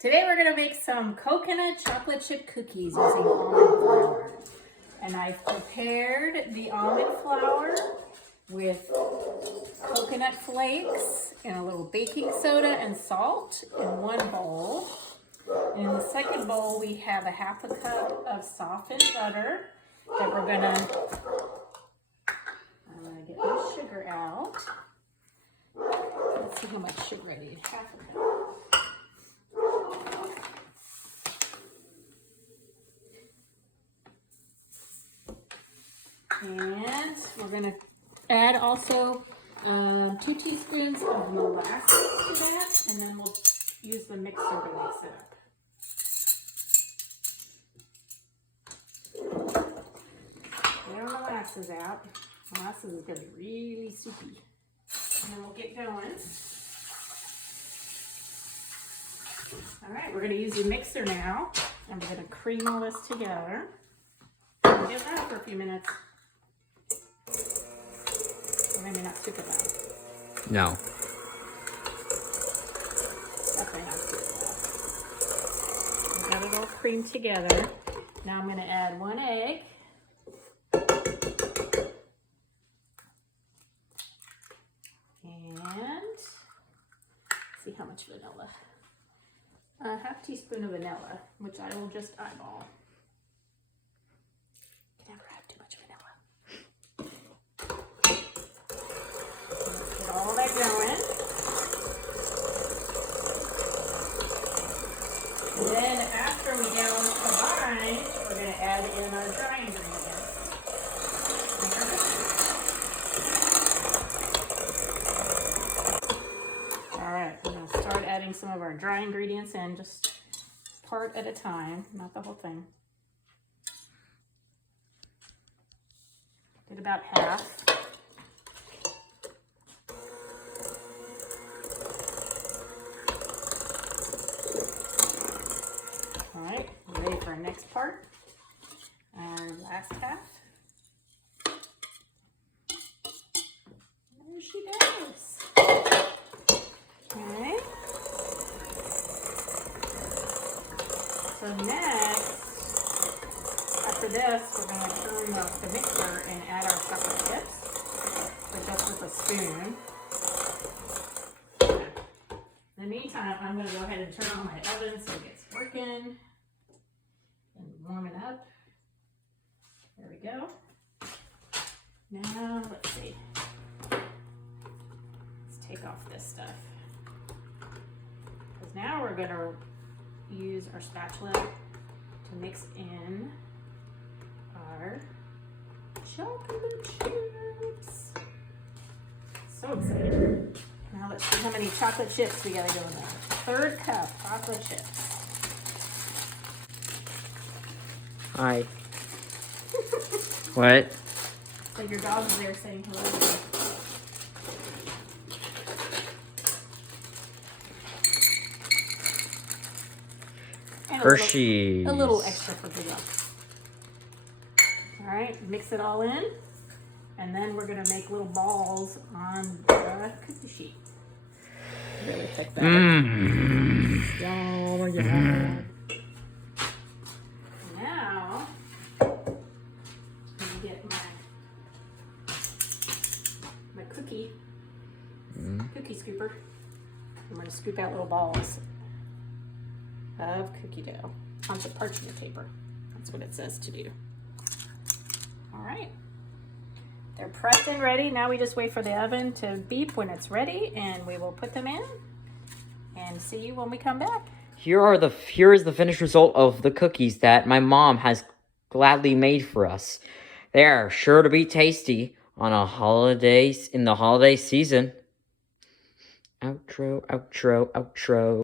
Today we're going to make some coconut chocolate chip cookies using almond flour. And I've prepared the almond flour with coconut flakes and a little baking soda and salt in one bowl. And in the second bowl we have a half a cup of softened butter that we're going to get my sugar out. Let's see how much sugar I need. Half a cup. And we're going to add also 2 teaspoons of molasses to that, and then we'll use the mixer to mix it up. Get our molasses out. Molasses is going to be really soupy. And then we'll get going. All right, we're going to use the mixer now, and we're going to cream all this together. Get that for a few minutes. Or maybe not super loud. No. Definitely not super loud. We got it all creamed together. Now I'm going to add 1 egg. And see how much vanilla. A half teaspoon of vanilla, which I will just eyeball. You can never have too much vanilla. Let's get all that going. And then after we get all combined, we're going to add in our dry ingredients. Start adding some of our dry ingredients in, just part at a time, not the whole thing. Get about half. All right, we're ready for our next part. Our last half. There she goes. Okay. So next, after this, we're going to turn off the mixer and add our chocolate chips, but just with a spoon. In the meantime, I'm going to go ahead and turn on my oven so it gets working and warm it up. There we go. Now, let's see. Let's take off this stuff. Because now we're going to use our spatula to mix in our chocolate chips. So excited. Now let's see how many chocolate chips we gotta go in there. 1/3 cup chocolate chips. Hi. What? So your dog is there saying hello. Hershey's. A little extra for Big Up. All right, mix it all in, and then we're gonna make little balls on the cookie sheet. Really thick batter. Oh my God. Now, let me get my cookie scooper. I'm gonna scoop out little balls of cookie dough onto parchment paper. That's what it says to do. All right, they're prepped and ready. Now we just wait for the oven to beep when it's ready, and we will put them in and see you when we come back. Here is the finished result of the cookies that my mom has gladly made for us. They are sure to be tasty on in the holiday season. Outro, outro, outro.